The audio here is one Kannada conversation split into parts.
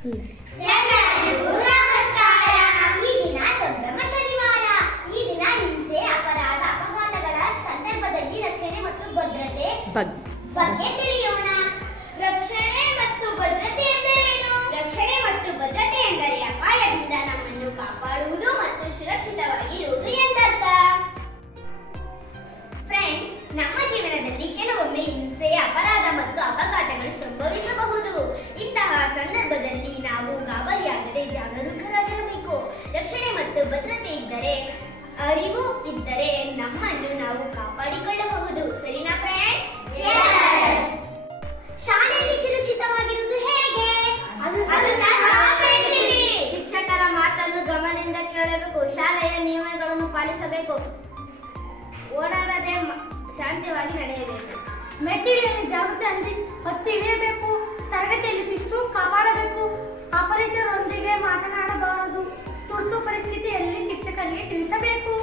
ಎಲ್ಲರಿಗೂ ನಮಸ್ಕಾರ. ಈ ದಿನ ಸಂಭ್ರಮ ಶನಿವಾರ. ಈ ದಿನ ಹಿಂಸೆ, ಅಪರಾಧ, ಅಪಘಾತಗಳ ಸಂದರ್ಭದಲ್ಲಿ ರಕ್ಷಣೆ ಮತ್ತು ಭದ್ರತೆ ಬಗ್ಗೆ ತಿಳಿಯೋಣ. ರಕ್ಷಣೆ ಮತ್ತು ಭದ್ರತೆ ಎಂದರೇನು? ರಕ್ಷಣೆ ಮತ್ತು ಭದ್ರತೆ ಎಂದರೆ ಅಪಾಯದಿಂದ ನಮ್ಮನ್ನು ಕಾಪಾಡುವುದು ಮತ್ತು ಸುರಕ್ಷಿತವಾಗಿ ಇರುವುದು ಎಂದರ್ಥ. ಫ್ರೆಂಡ್ಸ್, ನಮ್ಮ ಜೀವನದಲ್ಲಿ ಕೆಲವೊಮ್ಮೆ ಹಿಂಸೆ, ಅಪರಾಧ ಮತ್ತು ಅಪಘಾತಗಳು ಸಂಭವಿಸಬಹುದು. ಇಂತಹ ಸಂದರ್ಭದಲ್ಲಿ ನಾವು ಗಾಬರಿಯಾಗದೆ ಜಾಗರೂಕರಾಗಿರಬೇಕು. ರಕ್ಷಣೆ ಮತ್ತು ಭದ್ರತೆ ಇದ್ದರೆ, ಅರಿವು ಇದ್ದರೆ ನಮ್ಮನ್ನು ನಾವು ಕಾಪಾಡಿಕೊಳ್ಳಬಹುದು. ಸರಿನಾ ಫ್ರೆಂಡ್ಸ್? ಶಾಲೆಯಲ್ಲಿ ಸುರಕ್ಷಿತವಾಗಿರುವುದು ಹೇಗೆ? ಅದನ್ನ ನಾವು ಹೇಳ್ತೀವಿ. ಶಿಕ್ಷಕರ ಮಾತನ್ನು ಗಮನದಿಂದ ಕೇಳಬೇಕು. ಶಾಲೆಯ ನಿಯಮಗಳನ್ನು ಪಾಲಿಸಬೇಕು. ಓಡಾಡದೆ ಶಾಂತಿಯಾಗಿ ನಡೆಯಬೇಕು. ಮೆಟ್ಟಿಲಿನಲ್ಲಿ ಜಾಗೃತಿ ಹತ್ತಿ ಇಳಿಯಬೇಕು. ತರಗತಿಯಲ್ಲಿ ಶಿಸ್ತು ಕಾಪಾಡಬೇಕು. ಅಪರಿಚಿತರೊಂದಿಗೆ ಮಾತನಾಡಬಾರದು. ತುರ್ತು ಪರಿಸ್ಥಿತಿಯಲ್ಲಿ ಶಿಕ್ಷಕರಿಗೆ ತಿಳಿಸಬೇಕು.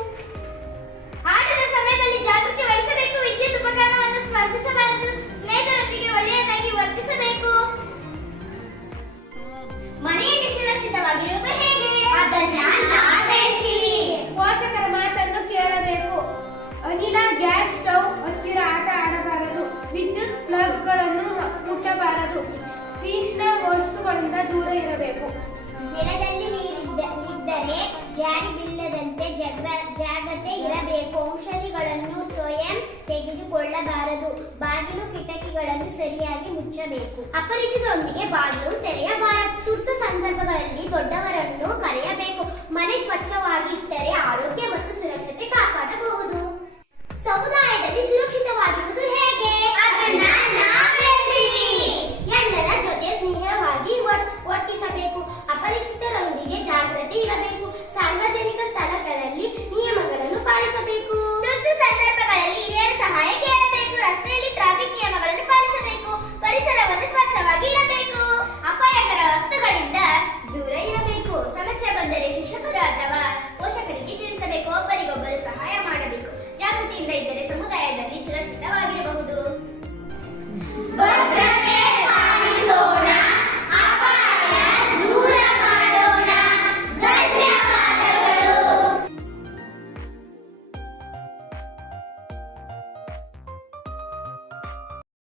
ಆಟದ ಸಮಯದಲ್ಲಿ ಜಾಗೃತಿ ವಹಿಸಬೇಕು. ವಿದ್ಯುತ್ ಉಪಕರಣವನ್ನು ಸ್ಪರ್ಶಿಸಬಾರದು. ಸ್ನೇಹಿತರೊಂದಿಗೆ ಒಳ್ಳೆಯದಾಗಿ ವರ್ತಿಸಬೇಕು. ಮನೆಯಲ್ಲಿ ಸುರಕ್ಷಿತವಾಗಿರುವುದು ಹೇಗೆ? ಅದನ್ನ ನಾವು ಹೇಳ್ತೀವಿ. ಪೋಷಕರ ಮಾತನ್ನು ಕೇಳಬೇಕು. ಅನಿಲ, ಗ್ಯಾಸ್ ಸ್ಟವ್ ಹತ್ತಿರ ಆಟ ಆಡಬಾರದು. ವಿದ್ಯುತ್ ಪ್ಲಗ್ಗಳನ್ನು ಮುಟ್ಟಬಾರದು. ತೀಕ್ಷ್ಣ ವಸ್ತುಗಳಿಂದ ದೂರ ಇರಬೇಕು. ನೆಲದಲ್ಲಿ ನೀರಿದ್ದರೆ ಜಾರಿ ಬೀಳದಂತೆ ಜಾಗ್ರತೆ ಇರಬೇಕು. ಔಷಧಿಗಳನ್ನು ಸ್ವಯಂ ತೆಗೆದುಕೊಳ್ಳಬಾರದು. ಬಾಗಿಲು ಕಿಟಕಿಗಳನ್ನು ಸರಿಯಾಗಿ ಮುಚ್ಚಬೇಕು. ಅಪರಿಚಿತರೊಂದಿಗೆ ಬಾಗಿಲು ತೆರೆಯಬಾರದು. ತುರ್ತು ಸಂದರ್ಭಗಳಲ್ಲಿ ದೊಡ್ಡವರನ್ನು ಕರೆಯಬೇಕು.